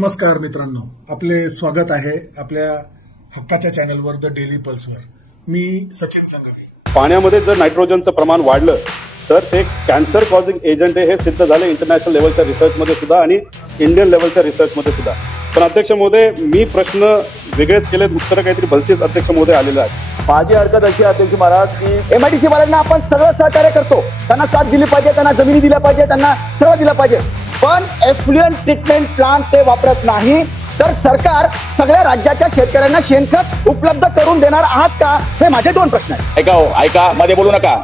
नमस्कार मित्रांनो, आपले स्वागत आहे आपल्या हक्काच्या चॅनलवर द डेली पल्सवर। मी सचिन संघवी। पाण्यामध्ये जर नायट्रोजनचं प्रमाण वाढलं तर ते कॅन्सर कॉझिंग एजंट आहे हे सिद्ध झालं इंटरनॅशनल लेवलच्या रिसर्चमध्ये सुद्धा आणि इंडियन लेवलच्या रिसर्चमध्ये सुद्धा। पण अध्यक्ष महोदय, मी प्रश्न वेगळेच केलेत, उत्तर काहीतरी भलतीच अध्यक्ष महोदय आलेलं आहे। माझी हरकत अशी अध्यक्ष महाराज की एमआयडीसी वाल्यांना आपण सगळं सहकार्य करतो, त्यांना साथ दिली पाहिजे, त्यांना जमिनी दिल्या पाहिजे, त्यांना सगळं दिलं पाहिजे, पण एफ्लुएंट ट्रीटमेंट प्लांट ते वापरत नाही तर सरकार सगळ्या राज्याच्या शेतकऱ्यांना शेणखत उपलब्ध करून देणार आहात का? हे माझे दोन प्रश्न आहेत। ऐका हो, ऐका, मध्ये बोलू नका।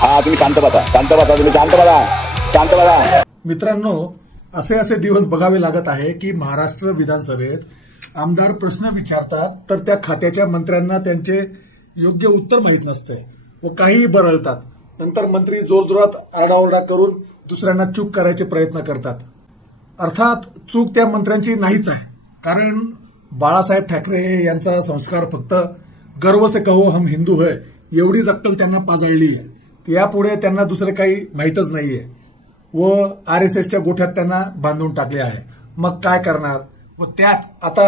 हा, तुम्ही शांत बसा, तुम्ही शांत बसा। मित्रांनो, असे दिवस बघावे लागत आहे की महाराष्ट्र विधानसभेत आमदार प्रश्न विचारतात तर त्या खात्याच्या मंत्र्यांना त्यांचे योग्य उत्तर माहीत नसते व काहीही बरळतात। नंतर मंत्री जोरजोरात आरडाओरडा करून दुसऱ्यांना चूक करायचे प्रयत्न करतात। अर्थात चूक त्या मंत्र्यांची नाहीच आहे, कारण बाळासाहेब ठाकरे यांचा संस्कार फक्त गर्व से कहो हम हिंदू है एवढीच अक्कल त्यांना पाजळली आहे। यापुढे त्यांना दुसरे काही माहीतच नाहीये व आरएसएसच्या गोठ्यात त्यांना बांधून टाकले आहे। मग काय करणार? व त्यात आता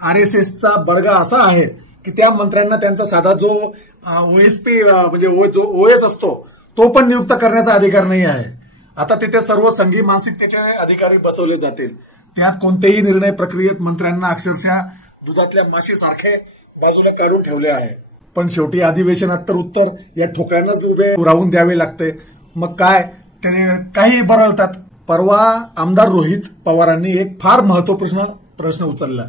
आरएसएसचा बळगा असा आहे की त्या मंत्र्यांना त्यांचा साधा जो ओएसपी म्हणजे जो ओएस असतो तो पण नियुक्त करण्याचा अधिकार नाही आहे। आता तिथे सर्व संघी मानसिकतेचे अधिकारी बसवले जातील। त्यात कोणतेही निर्णय प्रक्रियेत मंत्र्यांना अक्षरशः दुधातल्या माशीसारखे बाजूला काढून ठेवले आहे। पण शेवटी अधिवेशनात तर उत्तर या ठोकळ्यांनाच उभे राहून द्यावे लागते। मग काय, त्याने काही बरळतात। परवा आमदार रोहित पवारांनी एक फार महत्वपूर्ण प्रश्न उचलला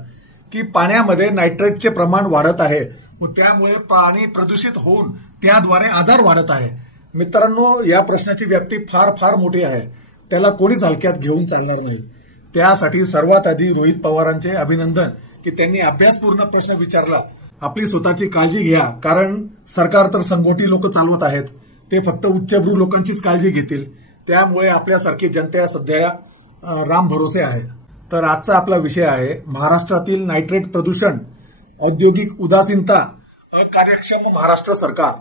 की पाण्यामध्ये नायट्रेटचे प्रमाण वाढत आहे व त्यामुळे पाणी प्रदूषित होऊन त्याद्वारे आजार वाढत आहे। मित्रांनो, या प्रश्नाची व्याप्ती फार मोठी आहे, त्याला कोणीच हलक्यात घेऊन चालणार नाही। त्यासाठी सर्वात आधी रोहित पवारांचे अभिनंदन की त्यांनी अभ्यासपूर्ण प्रश्न विचारला। आपली स्वतःची काळजी घ्या, कारण सरकार तर संगोटी लोक चालवत आहेत, ते फक्त उच्चभ्रू लोकांचीच काळजी घेतील, त्यामुळे आपल्यासारखी जनता सध्या राम भरोसे आहे। तर आजचा आपला विषय आहे महाराष्ट्रातील नायट्रेट प्रदूषण, औद्योगिक उदासीनता, अकार्यक्षम महाराष्ट्र सरकार।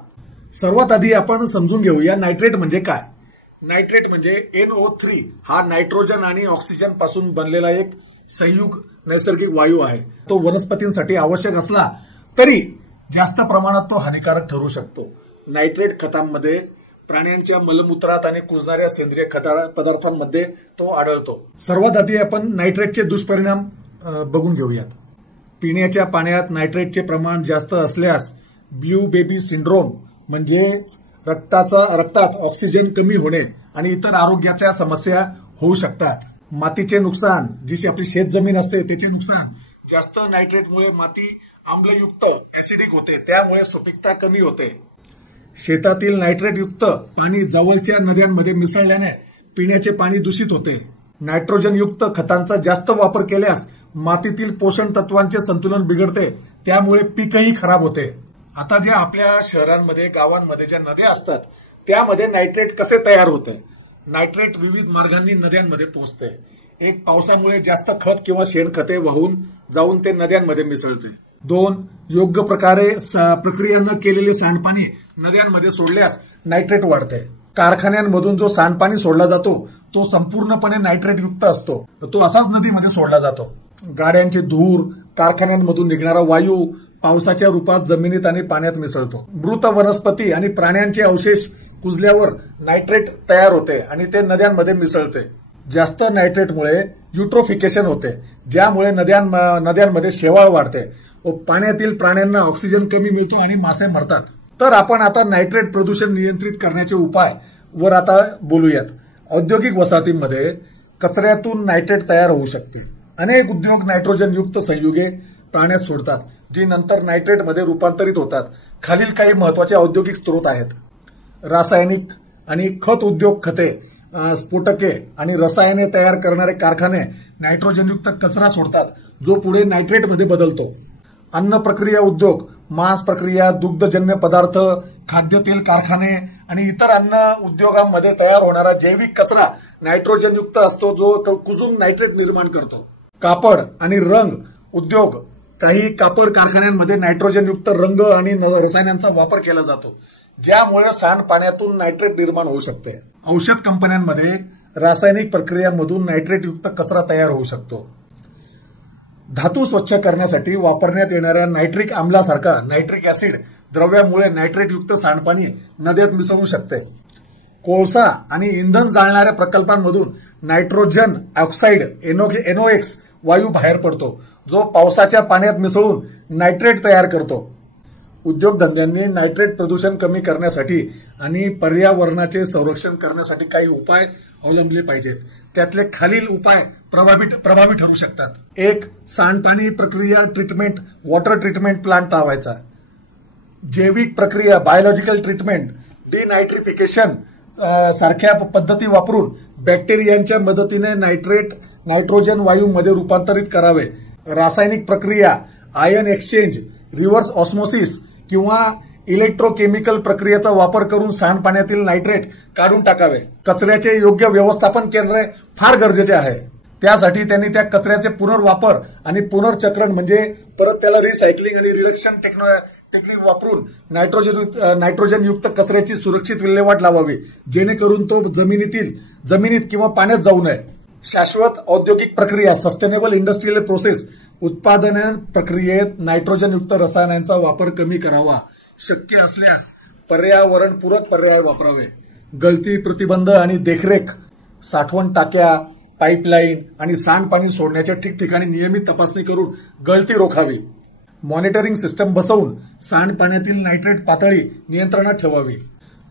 सर्वात आधी आपण समजून घेऊया नायट्रेट म्हणजे काय। नायट्रेट म्हणजे NO3 हा नायट्रोजन आणि ऑक्सिजन पासून बनलेला एक संयुग नैसर्गिक वायू आहे। तो वनस्पतींसाठी आवश्यक असला तरी जास्त प्रमाणात तो हानिकारक ठरू शकतो। नायट्रेट खतांमध्ये, प्राण्यांच्या मलमूत्रात आणि कुजणाऱ्या सेंद्रिय पदार्थांमध्ये तो आढळतो। सर्वात आधी आपण नायट्रेटचे दुष्परिणाम बघून घेऊयात। पिण्याच्या पाण्यात नायट्रेटचे प्रमाण जास्त असल्यास ब्लू बेबी सिंड्रोम म्हणजे रक्तात ऑक्सिजन कमी होणे आणि इतर आरोग्याच्या समस्या होऊ शकतात। मातीचे नुकसान, जी आपली शेतजमीन असते त्याचे नुकसान, जास्त नायट्रेटमुळे माती आम्लयुक्त ऍसिडिक होते, त्यामुळे सुपीकता कमी होते। शेतातील नायट्रेटयुक्त पाणी जवळच्या नद्यांमध्ये मिसळल्याने पिण्याचे पाणी दूषित होते। नायट्रोजनयुक्त खतांचा जास्त वापर केल्यास मातीतील पोषण तत्वांचे संतुलन बिघडते, त्यामुळे पीकही खराब होते। आता ज्या आपल्या शहरांमध्ये, गावांमध्ये ज्या नद्या असतात त्यामध्ये नायट्रेट कसे तयार होते? नायट्रेट विविध मार्गांनी नद्यांमध्ये पोहोचते। एक, पावसामुळे जास्त खत किंवा शेणखते वाहून जाऊन ते नद्यांमध्ये मिसळते। 2, योग्य प्रकारे प्रक्रिया न केलेले सांडपाणी नद्यांमध्ये सोडल्यास नायट्रेट वाढते। कारखान्यांमधून जो सांडपाणी सोडला जातो तो संपूर्णपणे नायट्रेट युक्त असतो, तो असाच नदीमध्ये सोडला जातो। गाड्यांचे धूर, कारखान्यांमधून निघणारा वायू पावसाच्या रूपात जमिनीत आणि पाण्यात मिसळतो। मृत वनस्पती आणि प्राण्यांचे अवशेष कुजल्यावर नायट्रेट तयार होते आणि ते नद्यांमध्ये मिसळते। जास्त नायट्रेटमुळे युट्रोफिकेशन होते, ज्यामुळे नद्यांमध्ये शेवाळ वाढते व पाण्यातील प्राण्यांना ऑक्सिजन कमी मिळतो आणि मासे मरतात। तर आपण आता नायट्रेट प्रदूषण नियंत्रित करण्याचे उपाय वर आता बोलूयात। औद्योगिक वसाहतींमध्ये कचऱ्यातून नायट्रेट तयार होऊ शकते। अनेक उद्योग नायट्रोजन युक्त संयुगे पाण्यात सोडतात, जी नंतर नायट्रेटमध्ये रूपांतरित होतात। खालील काही महत्वाचे औद्योगिक स्रोत आहेत। रासायनिक आणि खत उद्योग, खते, स्फोटके आणि रसायने तयार करणारे कारखाने नायट्रोजनयुक्त कचरा सोडतात, जो पुढे नायट्रेटमध्ये बदलतो। अन्न प्रक्रिया उद्योग, मांस प्रक्रिया, दुग्धजन्य पदार्थ, खाद्यतेल कारखाने आणि इतर अन्न उद्योगांमध्ये तयार होणारा जैविक कचरा नायट्रोजनयुक्त असतो, जो कुजून नायट्रेट निर्माण करतो। कापड आणि रंग उद्योग, काही कापड कारखान्यांमध्ये नायट्रोजनयुक्त रंग आणि रसायनांचा वापर केला जातो, ज्यामुळे सांडपाण्यातून नायट्रेट निर्माण होऊ शकते। औषध कंपन्यांमध्ये रासायनिक प्रक्रियांमधून नायट्रेटयुक्त कचरा तयार होऊ शकतो. धातू स्वच्छ करण्यासाठी वापरण्यात येणाऱ्या नायट्रिक आम्लासारखा नायट्रिक ऍसिड द्रव्यामुळे नायट्रेटयुक्त सांडपाणी नद्यात मिसळू शकते. कोळसा आणि इंधन जाळणाऱ्या प्रकल्पांमधून नायट्रोजन ऑक्साईड NOx वायू बाहेर पडतो, जो पावसाच्या पाण्यात मिसळून नायट्रेट तयार करतो. उद्योगधंद्यांनी नायट्रेट प्रदूषण कमी करण्यासाठी आणि पर्यावरणाचे संरक्षण करण्यासाठी काही उपाय अवलंबले पाहिजेत. त्यातले खालील उपाय प्रभावी ठरू शकतात. 1. सांडपाणी प्रक्रिया ट्रीटमेंट वॉटर ट्रीटमेंट प्लांट लावायचा. जैविक प्रक्रिया बायोलॉजिकल ट्रीटमेंट डिनायट्रिफिकेशन सारख्या पद्धती वापरून बॅक्टेरियांच्या मदतीने नायट्रोजन वायूमध्ये रूपांतरित करावे. रासायनिक प्रक्रिया आयन एक्सचेंज रिव्हर्स ऑस्मोसिस किंवा इलेक्ट्रोकेमिकल प्रक्रियेचा वापर करून सांडपाण्यातील नायट्रेट काढून टाकावे. कचऱ्याचे योग्य व्यवस्थापन करणे फार गरजेचे आहे. त्यासाठी त्यांनी त्या कचऱ्याचे पुनर्वापर आणि पुनर्चक्रण म्हणजे परत त्याला रिसायकलिंग आणि रिडक्शन टेक्निक वापरून नायट्रोजन युक्त कचऱ्याची सुरक्षित विल्हेवाट लावावी, जेणेकरून तो जमिनीत किंवा पाण्यात जाऊ नये. शाश्वत औद्योगिक प्रक्रिया सस्टेनेबल इंडस्ट्रियल प्रोसेस उत्पादन प्रक्रियेत नायट्रोजनयुक्त रसायनांचा वापर कमी करावा. शक्य असल्यास पर्यावरणपूरक पर्याय वापरावे. गळती प्रतिबंध आणि देखरेख साठवण टाक्या पाईपलाईन आणि सांडपाणी सोडण्याच्या ठिकठिकाणी नियमित तपासणी करून गळती रोखावी. मॉनिटरिंग सिस्टम बसवून सांडपाण्यातील नायट्रेट पातळी नियंत्रणात ठेवावी.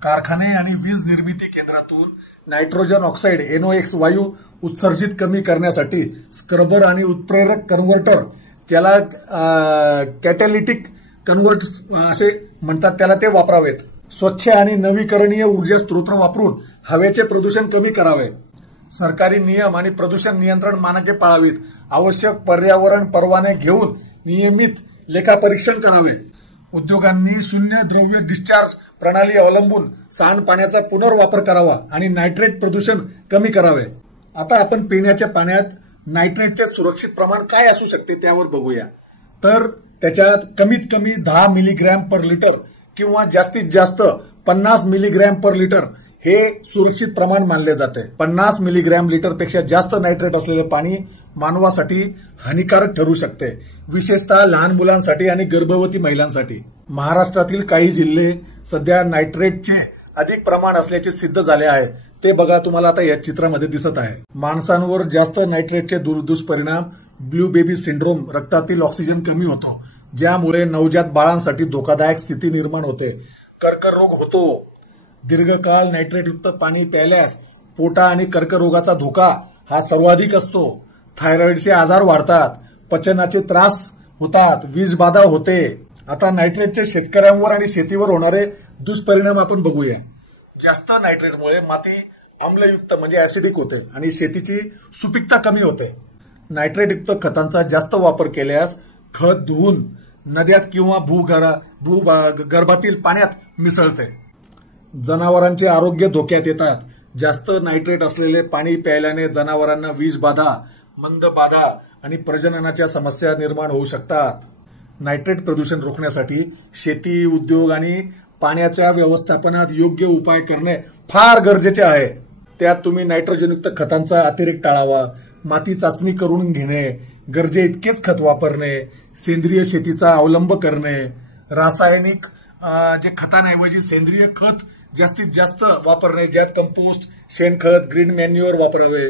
कारखाने आणि वीज निर्मिती केंद्रातून नायट्रोजन ऑक्साईड NOx वायू उत्सर्जित कमी करण्यासाठी स्क्रबर आणि उत्प्रेरक कन्व्हर्टर, त्याला कॅटॅलिटिक कन्व्हर्ट असे म्हणतात, त्याला ते वापरावेत. स्वच्छ आणि नवीकरणीय ऊर्जा स्रोत वापरून हवेचे प्रदूषण कमी करावे. सरकारी नियम आणि प्रदूषण नियंत्रण मानके पाळावीत. आवश्यक पर्यावरण परवाने घेऊन नियमित लेखापरीक्षण करावे. उद्योगांनी शून्य द्रव्य डिस्चार्ज प्रणाली अवलंबून सांडपाण्याचा पुनर्वापर करावा आणि नायट्रेट प्रदूषण कमी करावे. आता आपण पिण्याच्या पाण्यात नायट्रेटचे सुरक्षित प्रमाण काय असू शकते त्यावर बघूया. तर त्याच्यात कमीत कमी 10 मिलीग्रॅम पर लिटर किंवा जास्तीत जास्त 50 मिलीग्रॅम पर लिटर हे सुरक्षित प्रमाण मानले जाते. 50 मिलीग्रॅम लिटरपेक्षा जास्त नायट्रेट असलेले पाणी मानवासाठी हानिकारक ठरू शकते, विशेषतः लहान मुलांसाठी आणि गर्भवती महिलांसाठी. महाराष्ट्रातील काही जिल्हे सध्या नायट्रेटचे अधिक प्रमाण असल्याचे सिद्ध झाले आहे. ते बघा, तुम्हाला आता या चित्रामध्ये दिसत आहे. माणसांवर जास्त नायट्रेटचे दुष्परिणाम ब्लू बेबी सिंड्रोम, रक्तातील ऑक्सिजन कमी होतो, ज्यामुळे नवजात बाळांसाठी धोकादायक स्थिती निर्माण होते. कर्करोग होतो. दीर्घकाळ नायट्रेटयुक्त पाणी प्यायल्यास पोटा आणि कर्करोगाचा धोका हा सर्वाधिक असतो. थायरॉइडचे आजार वाढतात, पचनाचे त्रास होतात, विषबाधा होते. आता नायट्रेटचे शेतकऱ्यांवर आणि शेतीवर होणारे दुष्परिणाम आपण बघूया. जास्त नायट्रेटमुळे माती आम्लयुक्त म्हणजे ऍसिडिक होते आणि शेतीची सुपीकता कमी होते. नायट्रेटयुक्त खतांचा जास्त वापर केल्यास खत धुवून नद्यात किंवा भूगर्भातील पाण्यात मिसळते. जनावरांचे आरोग्य धोक्यात येतात. जास्त नायट्रेट असलेले पाणी प्यायल्याने जनावरांना विषबाधा, मंदबाधा आणि प्रजननाच्या समस्या निर्माण होऊ शकतात. नायट्रेट प्रदूषण रोखण्यासाठी शेती, उद्योग आणि पाण्याच्या व्यवस्थापनात योग्य उपाय करणे फार गरजेचे आहे. त्यात तुम्ही नायट्रोजनयुक्त खतांचा अतिरेक टाळावा, माती चाचणी करून घेणे, गरजे इतकेच खत वापरणे, सेंद्रिय शेतीचा अवलंब करणे, रासायनिक जे खतांऐवजी सेंद्रिय खत जास्तीत जास्त वापरणे, ज्यात कंपोस्ट, शेणखत, ग्रीन मॅन्युअर वापरावे.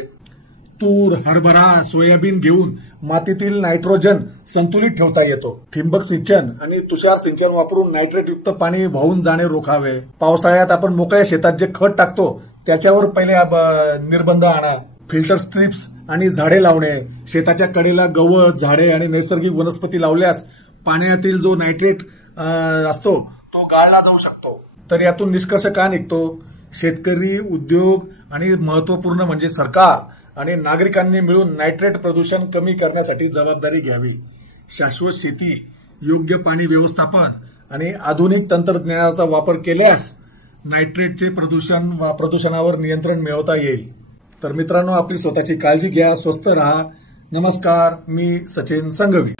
तूर, हरभरा, सोयाबीन घेऊन मातीतील नायट्रोजन संतुलित ठेवता येतो. ठिबक सिंचन आणि तुषार सिंचन वापरून नायट्रेटयुक्त पाणी वाहून जाणे रोखावे. पावसाळ्यात आपण मोकळ्या शेतात जे खत टाकतो त्याच्यावर पहिले निर्बंध आणा. फिल्टर स्ट्रिप्स आणि झाडे लावणे. शेताच्या कडेला गवत, झाडे आणि नैसर्गिक वनस्पती लावल्यास पाण्यातील जो नायट्रेट असतो तो गाळला जाऊ शकतो. तर यातून निष्कर्ष का निघतो? शेतकरी, उद्योग आणि महत्वपूर्ण म्हणजे सरकार आणि नागरिकांनी मिळून नायट्रेट प्रदूषण कमी करण्यासाठी जबाबदारी घ्यावी. शाश्वत शेती, योग्य पाणी व्यवस्थापन आणि आधुनिक तंत्रज्ञानाचा वापर केल्यास नायट्रेटचे प्रदूषणावर नियंत्रण मिळवता येईल. तर मित्रांनो, आपली स्वतःची काळजी घ्या, स्वस्थ राहा. नमस्कार, मी सचिन संघवी.